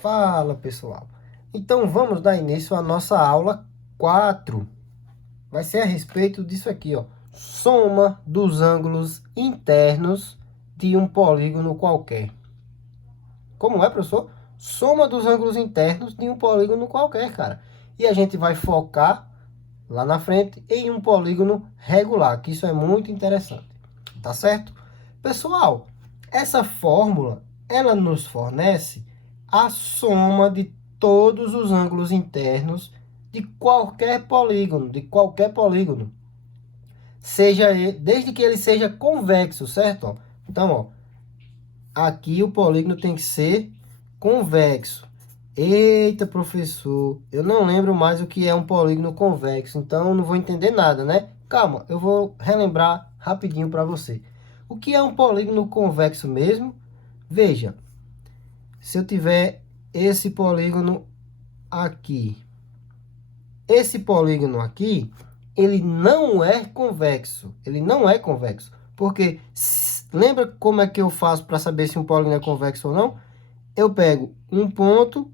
Fala, pessoal. Então vamos dar início à nossa aula 4. Vai ser a respeito disso aqui, ó. Soma dos ângulos internos de um polígono qualquer. Como é, professor? Soma dos ângulos internos de um polígono qualquer, cara. E a gente vai focar lá na frente em um polígono regular, que isso é muito interessante. Tá certo? Pessoal, essa fórmula, ela nos fornece a soma de todos os ângulos internos de qualquer polígono, seja ele, desde que ele seja convexo, certo? Ó, então, ó, aqui o polígono tem que ser convexo. Eita, professor, eu não lembro mais o que é um polígono convexo, então não vou entender nada, né? Calma, eu vou relembrar rapidinho para você. O que é um polígono convexo mesmo? Veja, se eu tiver esse polígono aqui, esse polígono aqui, ele não é convexo. Ele não é convexo. Porque, lembra como é que eu faço para saber se um polígono é convexo ou não? Eu pego um ponto,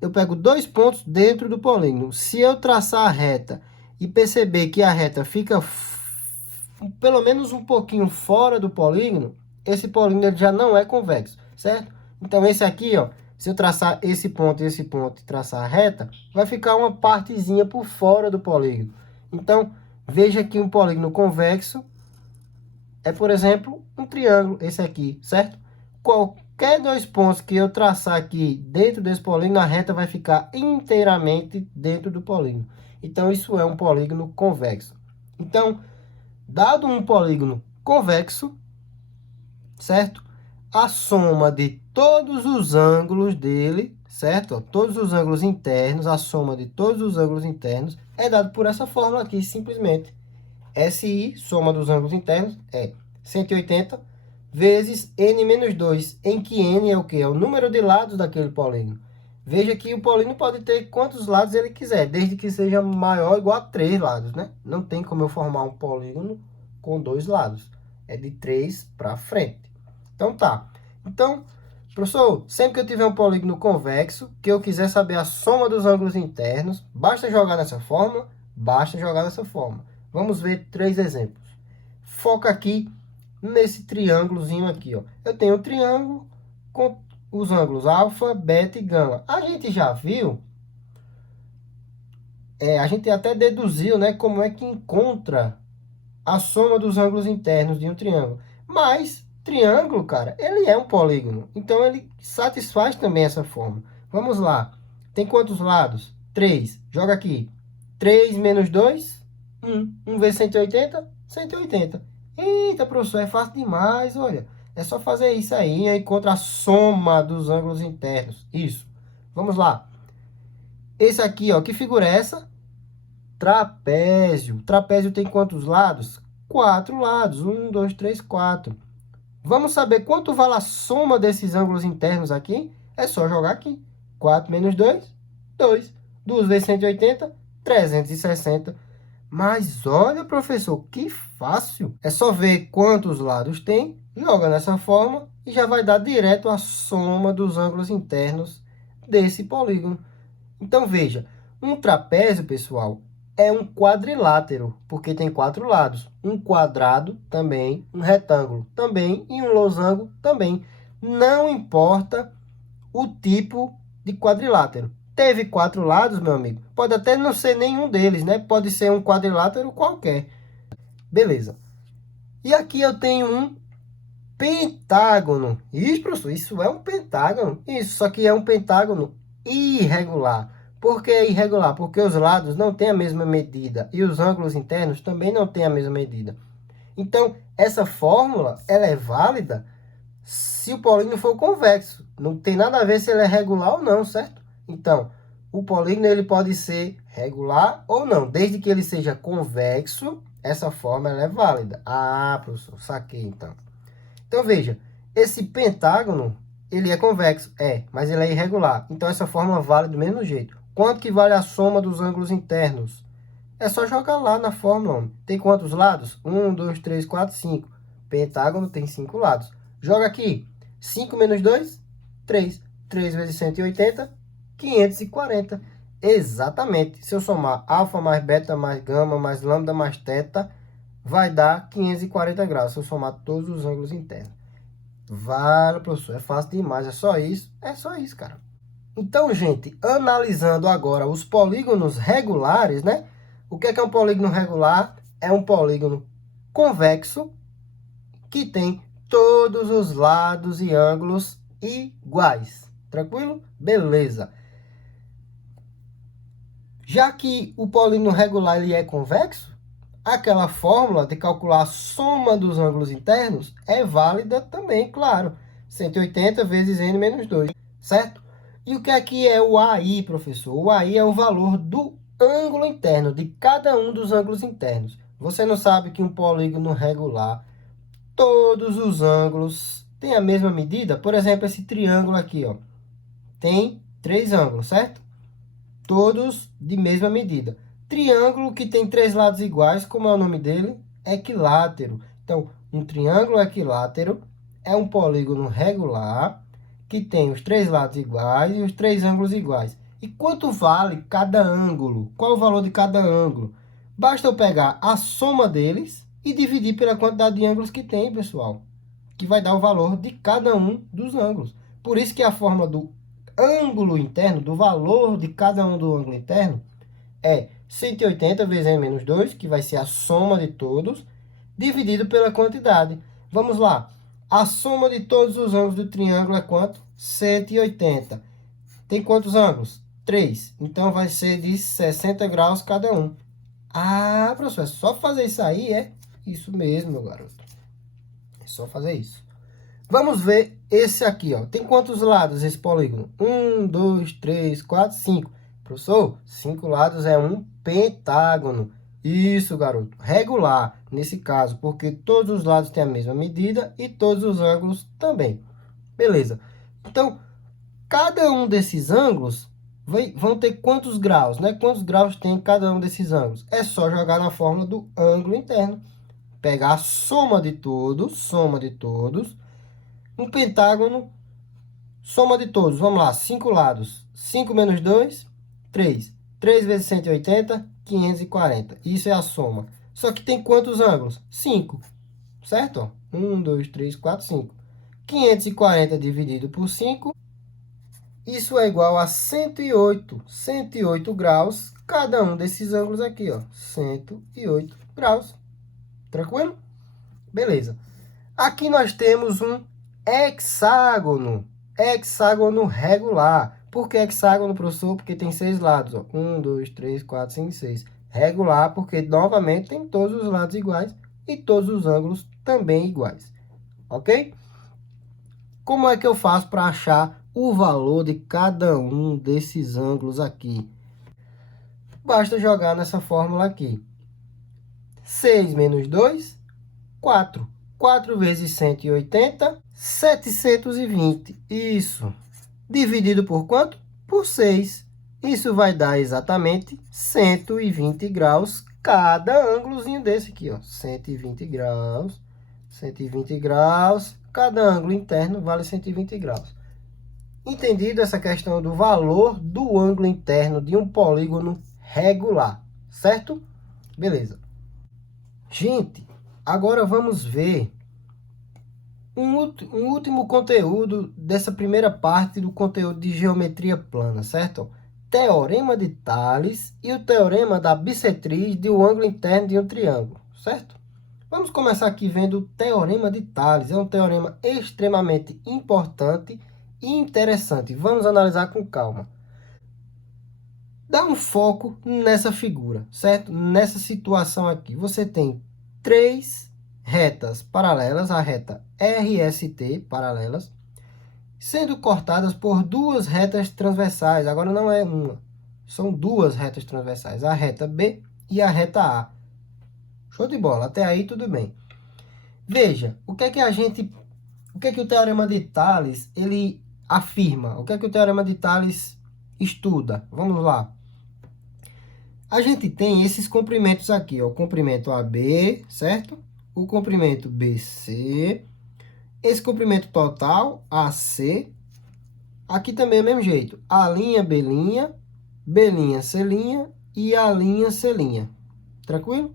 eu pego dois pontos dentro do polígono. Se eu traçar a reta e perceber que a reta fica pelo menos um pouquinho fora do polígono, esse polígono ele já não é convexo, certo? Então, esse aqui, ó, se eu traçar esse ponto e traçar a reta, vai ficar uma partezinha por fora do polígono. Então, veja que um polígono convexo é, por exemplo, um triângulo, esse aqui, certo? Qualquer dois pontos que eu traçar aqui dentro desse polígono, a reta vai ficar inteiramente dentro do polígono. Então, isso é um polígono convexo. Então, dado um polígono convexo, certo? A soma de todos os ângulos dele, certo? Todos os ângulos internos, a soma de todos os ângulos internos é dado por essa fórmula aqui, simplesmente. SI, soma dos ângulos internos, é 180 vezes n menos 2, em que n é o quê? É o número de lados daquele polígono. Veja que o polígono pode ter quantos lados ele quiser, desde que seja maior ou igual a 3 lados, né? Não tem como eu formar um polígono com 2 lados. É de 3 para frente. Então, tá. Então, professor, sempre que eu tiver um polígono convexo, que eu quiser saber a soma dos ângulos internos, basta jogar nessa fórmula, Vamos ver 3 exemplos. Foca aqui nesse triângulozinho aqui, ó. Eu tenho um triângulo com os ângulos alfa, beta e gama. A gente já viu, a gente até deduziu, né, como é que encontra a soma dos ângulos internos de um triângulo. Mas triângulo, cara, ele é um polígono. Então, ele satisfaz também essa fórmula. Vamos lá. Tem quantos lados? 3. Joga aqui. 3 menos 2, 1. 1 vezes 180, 180. Eita, professor, é fácil demais, olha. É só fazer isso aí e encontra a soma dos ângulos internos. Isso. Vamos lá. Esse aqui, ó, que figura é essa? Trapézio. Trapézio tem quantos lados? 4 lados. 1, 2, 3, 4. Vamos saber quanto vale a soma desses ângulos internos aqui? É só jogar aqui. 4 menos 2, 2. 2 vezes 180, 360. Mas olha, professor, que fácil. É só ver quantos lados tem, joga nessa forma e já vai dar direto a soma dos ângulos internos desse polígono. Então, veja, um trapézio, pessoal, é um quadrilátero, porque tem 4 lados. Um quadrado também, um retângulo também e um losango também. Não importa o tipo de quadrilátero. Teve 4 lados, meu amigo. Pode até não ser nenhum deles, né? Pode ser um quadrilátero qualquer. Beleza. E aqui eu tenho um pentágono. Isso, professor, isso é um pentágono. Isso, só que é um pentágono irregular. Por que irregular? Porque os lados não têm a mesma medida e os ângulos internos também não têm a mesma medida. Então, essa fórmula ela é válida se o polígono for convexo. Não tem nada a ver se ele é regular ou não, certo? Então, o polígono ele pode ser regular ou não. Desde que ele seja convexo, essa forma ela é válida. Ah, professor, saquei então. Então, veja, esse pentágono, ele é convexo, mas ele é irregular. Então, essa fórmula vale do mesmo jeito. Quanto que vale a soma dos ângulos internos? É só jogar lá na fórmula, homem. Tem quantos lados? 1, 2, 3, 4, 5. Pentágono tem 5 lados. Joga aqui. 5 menos 2, 3. 3 vezes 180, 540. Exatamente. Se eu somar alfa mais beta mais gama mais lambda mais teta, vai dar 540 graus. Se eu somar todos os ângulos internos. Vale, professor. É fácil demais. É só isso. É só isso, cara. Então, gente, analisando agora os polígonos regulares, né? O que é um polígono regular? É um polígono convexo que tem todos os lados e ângulos iguais. Tranquilo? Beleza. Já que o polígono regular ele é convexo, aquela fórmula de calcular a soma dos ângulos internos é válida também, claro. 180 vezes n menos 2, certo? E o que é o AI, professor? O AI é o valor do ângulo interno, de cada um dos ângulos internos. Você não sabe que um polígono regular, todos os ângulos têm a mesma medida? Por exemplo, esse triângulo aqui, ó, tem 3 ângulos, certo? Todos de mesma medida. Triângulo que tem 3 lados iguais, como é o nome dele? Equilátero. Então, um triângulo equilátero é um polígono regular que tem os 3 lados iguais e os 3 ângulos iguais. E quanto vale cada ângulo? Qual o valor de cada ângulo? Basta eu pegar a soma deles e dividir pela quantidade de ângulos que tem, pessoal, que vai dar o valor de cada um dos ângulos. Por isso que a forma do ângulo interno, do valor de cada um do ângulo interno, é 180 vezes n menos 2, que vai ser a soma de todos, dividido pela quantidade. Vamos lá. A soma de todos os ângulos do triângulo é quanto? 180. Tem quantos ângulos? 3. Então, vai ser de 60 graus cada um. Ah, professor, é só fazer isso aí, é? Isso mesmo, meu garoto. É só fazer isso. Vamos ver esse aqui, ó. Tem quantos lados esse polígono? 1, 2, 3, 4, 5. Professor, 5 lados é um pentágono. Isso, garoto. Regular, nesse caso, porque todos os lados têm a mesma medida e todos os ângulos também. Beleza. Então, cada um desses ângulos vão ter quantos graus, né? Quantos graus tem cada um desses ângulos? É só jogar na fórmula do ângulo interno. Pegar a soma de todos, um pentágono, soma de todos, vamos lá, 5 lados. 5 menos 2, 3. 3 vezes 180, 540. Isso é a soma. Só que tem quantos ângulos? 5, certo? 1, 2, 3, 4, 5. 540 dividido por 5, isso é igual a 108. 108 graus, cada um desses ângulos aqui, ó. 108 graus. Tranquilo? Beleza. Aqui nós temos um hexágono. Hexágono regular. Por que hexágono, professor? Porque tem 6 lados. Ó. 1, 2, 3, 4, 5, 6. Regular, porque novamente tem todos os lados iguais e todos os ângulos também iguais. Ok? Como é que eu faço para achar o valor de cada um desses ângulos aqui? Basta jogar nessa fórmula aqui. 6 menos 2, 4. 4 vezes 180, 720. Isso. Dividido por quanto? Por 6. Isso vai dar exatamente 120 graus cada ângulozinho desse aqui, ó. 120 graus, 120 graus. Cada ângulo interno vale 120 graus. Entendido essa questão do valor do ângulo interno de um polígono regular, certo? Beleza. Gente, agora vamos ver um último conteúdo dessa primeira parte do conteúdo de geometria plana, certo? Teorema de Tales e o teorema da bissetriz de um ângulo interno de um triângulo, certo? Vamos começar aqui vendo o teorema de Tales. É um teorema extremamente importante e interessante. Vamos analisar com calma. Dá um foco nessa figura, certo? Nessa situação aqui. Você tem 3 retas paralelas, a reta RST, paralelas, sendo cortadas por 2 retas transversais. Agora não é uma, são 2 retas transversais, a reta B e a reta A. Show de bola, até aí tudo bem. Veja, o que é que o teorema de Tales, ele afirma? O que é que o teorema de Tales estuda? Vamos lá. A gente tem esses comprimentos aqui, ó, o comprimento AB, certo? O comprimento BC, esse comprimento total, AC, Aqui também é o mesmo jeito. A linha, B', C' e a linha, C'. Tranquilo?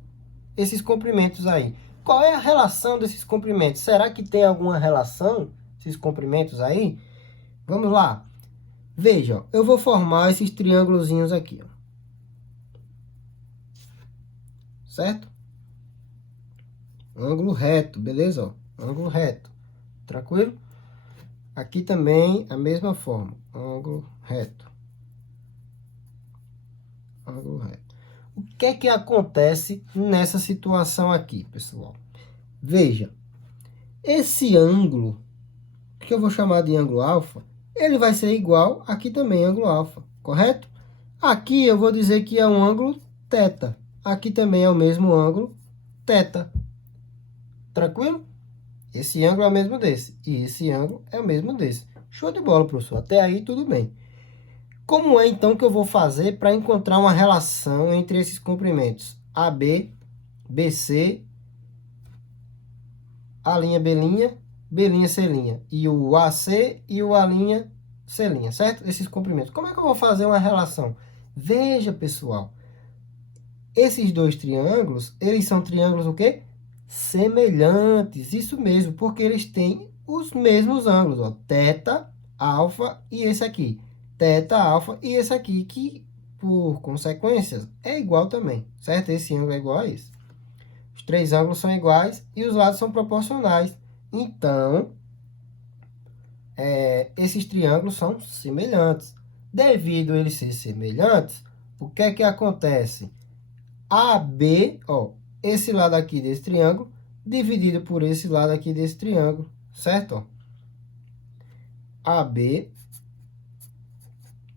Esses comprimentos aí. Qual é a relação desses comprimentos? Será que tem alguma relação, esses comprimentos aí? Vamos lá. Veja, ó, eu vou formar esses triângulozinhos aqui, ó. Certo? Ângulo reto, beleza? Ó, ângulo reto. Tranquilo? Aqui também a mesma forma. Ângulo reto. Ângulo reto. O que é que acontece nessa situação aqui, pessoal? Veja, esse ângulo, que eu vou chamar de ângulo alfa, ele vai ser igual aqui também, ângulo alfa, correto? Aqui eu vou dizer que é um ângulo θ. Aqui também é o mesmo ângulo θ. Tranquilo? Esse ângulo é o mesmo desse. E esse ângulo é o mesmo desse. Show de bola, professor. Até aí tudo bem. Como é então que eu vou fazer para encontrar uma relação entre esses comprimentos? AB, BC, A', B', C'. E o AC e o A', C', certo? Esses comprimentos. Como é que eu vou fazer uma relação? Veja, pessoal. Esses dois triângulos, eles são triângulos o quê? Semelhantes. Isso mesmo, porque eles têm os mesmos ângulos, ó. Θ, alfa e esse aqui. Θ, alfa e esse aqui, que por consequências é igual também, certo? Esse ângulo é igual a esse. Os três ângulos são iguais e os lados são proporcionais. Então, esses triângulos são semelhantes. Devido a eles serem semelhantes, o que é que acontece? AB, ó, esse lado aqui desse triângulo, dividido por esse lado aqui desse triângulo, certo? Ó, AB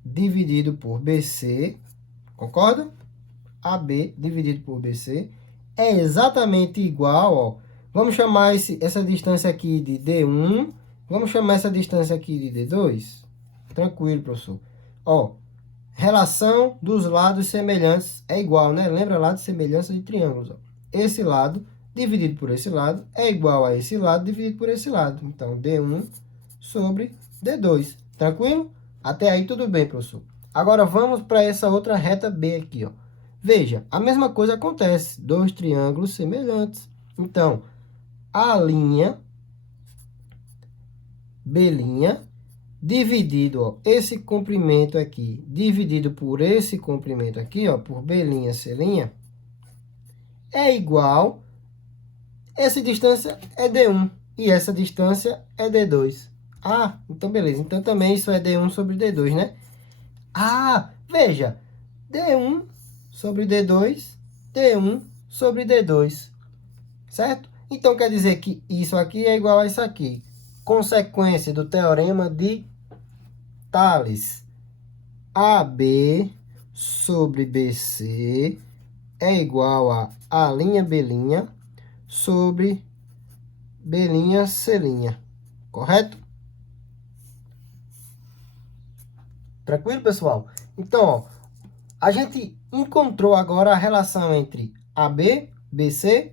dividido por BC, concorda? AB dividido por BC é exatamente igual, ó. Vamos chamar essa distância aqui de D1, vamos chamar essa distância aqui de D2. Tranquilo, professor. Ó, relação dos lados semelhantes é igual, né? Lembra lá de semelhança de triângulos, ó. Esse lado dividido por esse lado é igual a esse lado dividido por esse lado. Então, D1 sobre D2. Tranquilo? Até aí tudo bem, professor. Agora vamos para essa outra reta B aqui, ó. Veja, a mesma coisa acontece. Dois triângulos semelhantes. Então, a linha, B', dividido, ó, esse comprimento aqui, dividido por esse comprimento aqui, ó, por B', C', é igual, essa distância é D1 e essa distância é D2. Ah, então beleza. Então também isso é D1 sobre D2, né? Ah, veja, D1 sobre D2, D1 sobre D2, certo? Então quer dizer que isso aqui é igual a isso aqui. Consequência do teorema de Tales. AB sobre BC é igual a B' sobre B', C'. Correto? Tranquilo, pessoal? Então, ó, a gente encontrou agora a relação entre AB, BC,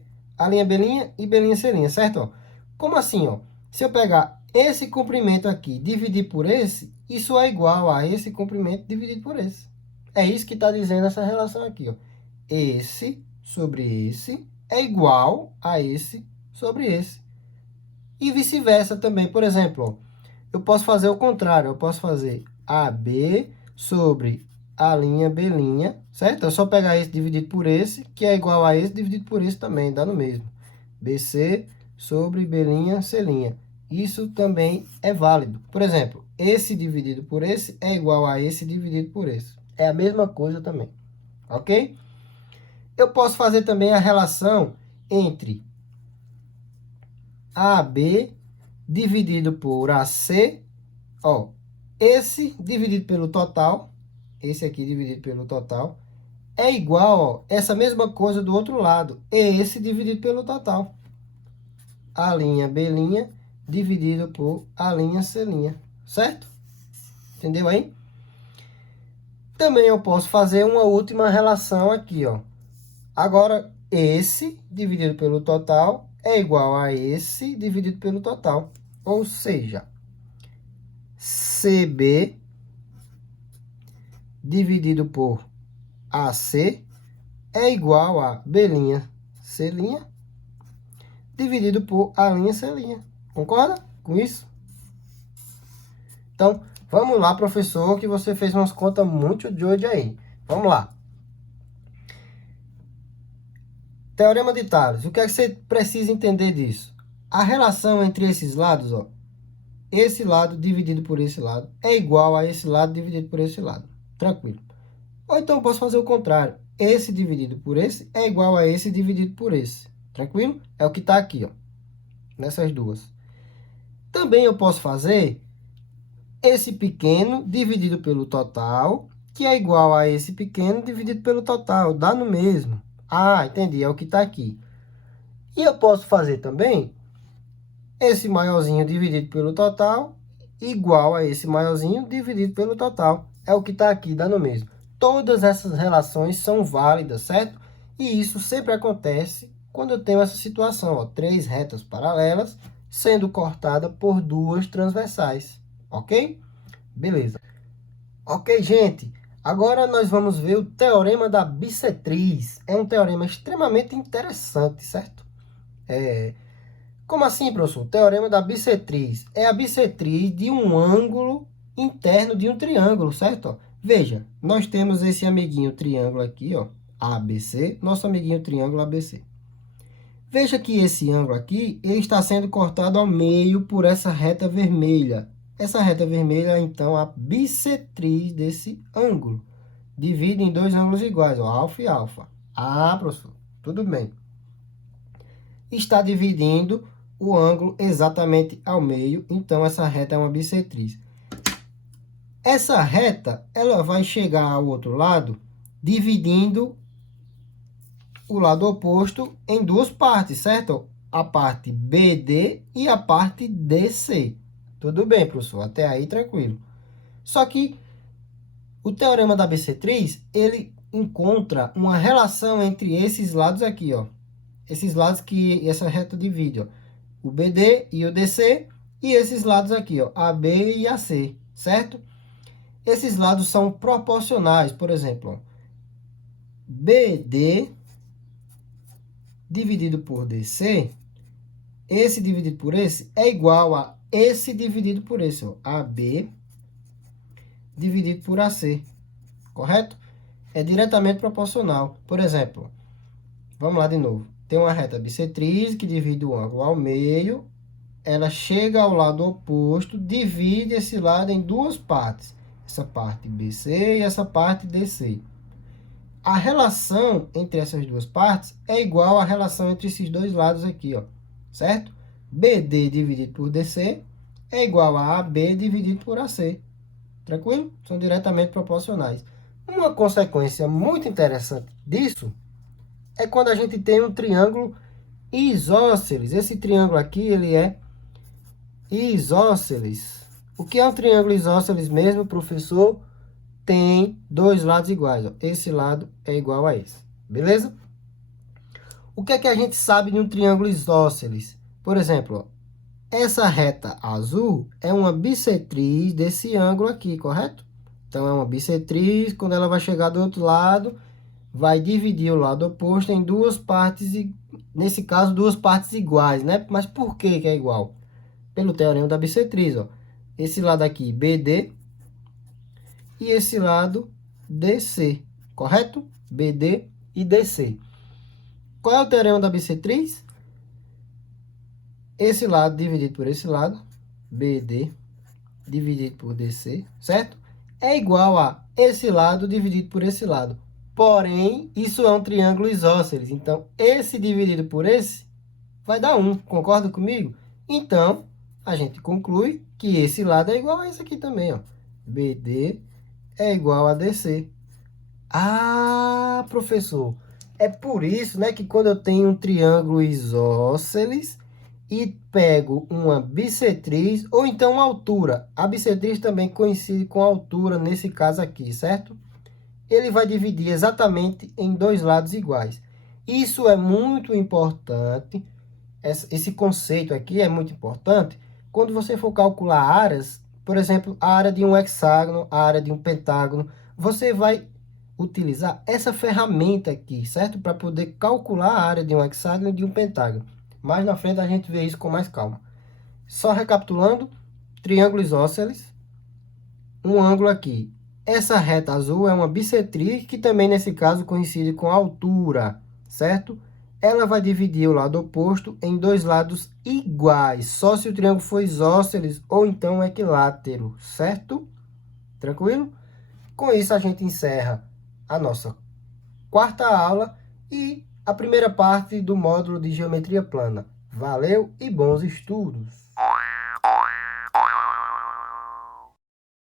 B' e B', C', certo? Ó, como assim, ó? Se eu pegar esse comprimento aqui e dividir por esse, isso é igual a esse comprimento dividido por esse. É isso que está dizendo essa relação aqui, ó. Esse sobre esse é igual a esse sobre esse. E vice-versa também. Por exemplo, ó, eu posso fazer o contrário. Eu posso fazer AB sobre B', certo? É só pegar esse dividido por esse, que é igual a esse dividido por esse também, dá no mesmo. BC sobre B', C'. Isso também é válido. Por exemplo, esse dividido por esse é igual a esse dividido por esse. É a mesma coisa também, ok? Eu posso fazer também a relação entre AB dividido por AC, ó, esse dividido pelo total, esse aqui dividido pelo total, é igual, ó, essa mesma coisa do outro lado, esse dividido pelo total. B' dividido por C', certo? Entendeu aí? Também eu posso fazer uma última relação aqui, ó. Agora, esse dividido pelo total é igual a esse dividido pelo total. Ou seja, CB dividido por AC é igual a B' C' dividido por A' C'. Concorda com isso? Então, vamos lá, professor, que você fez umas contas muito doidas aí. Vamos lá. Teorema de Tales. O que é que você precisa entender disso? A relação entre esses lados, ó, esse lado dividido por esse lado é igual a esse lado dividido por esse lado. Tranquilo. Ou então eu posso fazer o contrário. Esse dividido por esse é igual a esse dividido por esse. Tranquilo? É o que está aqui, ó, nessas duas. Também eu posso fazer esse pequeno dividido pelo total, que é igual a esse pequeno dividido pelo total. Dá no mesmo. Ah, entendi. É o que está aqui. E eu posso fazer também esse maiorzinho dividido pelo total igual a esse maiorzinho dividido pelo total. É o que está aqui, dando o mesmo. Todas essas relações são válidas, certo? E isso sempre acontece quando eu tenho essa situação, ó, 3 retas paralelas sendo cortadas por 2 transversais, ok? Beleza. Ok, gente. Agora nós vamos ver o teorema da bissetriz. É um teorema extremamente interessante, certo? Como assim, professor? O teorema da bissetriz. É a bissetriz de um ângulo interno de um triângulo, certo? Ó, veja, nós temos esse amiguinho triângulo aqui, ó, ABC, nosso amiguinho triângulo ABC. Veja que esse ângulo aqui, ele está sendo cortado ao meio por essa reta vermelha. Essa reta vermelha é, então, a bissetriz desse ângulo. Divide em 2 ângulos iguais, ó, alfa e alfa. Ah, professor, tudo bem. Está dividindo o ângulo exatamente ao meio, então essa reta é uma bissetriz. Essa reta, ela vai chegar ao outro lado, dividindo o lado oposto em 2 partes, certo? A parte BD e a parte DC. Tudo bem, professor? Até aí, tranquilo. Só que o teorema da bissetriz, ele encontra uma relação entre esses lados aqui, ó. Esses lados que essa reta divide, ó. O BD e o DC, e esses lados aqui, ó, AB e AC, certo? Esses lados são proporcionais, por exemplo, ó, BD dividido por DC, esse dividido por esse, é igual a esse dividido por esse, ó, AB dividido por AC, correto? É diretamente proporcional. Por exemplo, vamos lá de novo. Tem uma reta bissetriz que divide o ângulo ao meio, ela chega ao lado oposto, divide esse lado em 2 partes. Essa parte BC e essa parte DC. A relação entre essas 2 partes é igual à relação entre esses 2 lados aqui, ó, certo? BD dividido por DC é igual a AB dividido por AC. Tranquilo? São diretamente proporcionais. Uma consequência muito interessante disso é quando a gente tem um triângulo isósceles. Esse triângulo aqui, ele é isósceles. O que é um triângulo isósceles mesmo, professor? Tem 2 lados iguais, ó. Esse lado é igual a esse. Beleza? O que é que a gente sabe de um triângulo isósceles? Por exemplo, ó, essa reta azul é uma bissetriz desse ângulo aqui, correto? Então, é uma bissetriz. Quando ela vai chegar do outro lado, vai dividir o lado oposto em 2 partes, e nesse caso, 2 partes iguais, né? Mas por que é igual? Pelo teorema da bissetriz, ó. Esse lado aqui, BD, e esse lado, DC, correto? BD e DC. Qual é o teorema da bissetriz? Esse lado dividido por esse lado, BD, dividido por DC, certo? É igual a esse lado dividido por esse lado. Porém, isso é um triângulo isósceles. Então, esse dividido por esse vai dar 1. Concorda comigo? Então, a gente conclui que esse lado é igual a esse aqui também, ó. BD é igual a DC. Ah, professor, é por isso, né, que quando eu tenho um triângulo isósceles e pego uma bissetriz, ou então altura, a bissetriz também coincide com a altura nesse caso aqui, certo? Ele vai dividir exatamente em 2 lados iguais. Isso é muito importante, esse conceito aqui é muito importante, quando você for calcular áreas, por exemplo, a área de um hexágono, a área de um pentágono, você vai utilizar essa ferramenta aqui, certo? Para poder calcular a área de um hexágono e de um pentágono. Mais na frente a gente vê isso com mais calma. Só recapitulando, triângulo isósceles, um ângulo aqui. Essa reta azul é uma bissetriz, que também nesse caso coincide com a altura, certo? Ela vai dividir o lado oposto em dois lados iguais, só se o triângulo for isósceles ou então equilátero, certo? Tranquilo? Com isso a gente encerra a nossa quarta aula e a primeira parte do módulo de geometria plana. Valeu e bons estudos!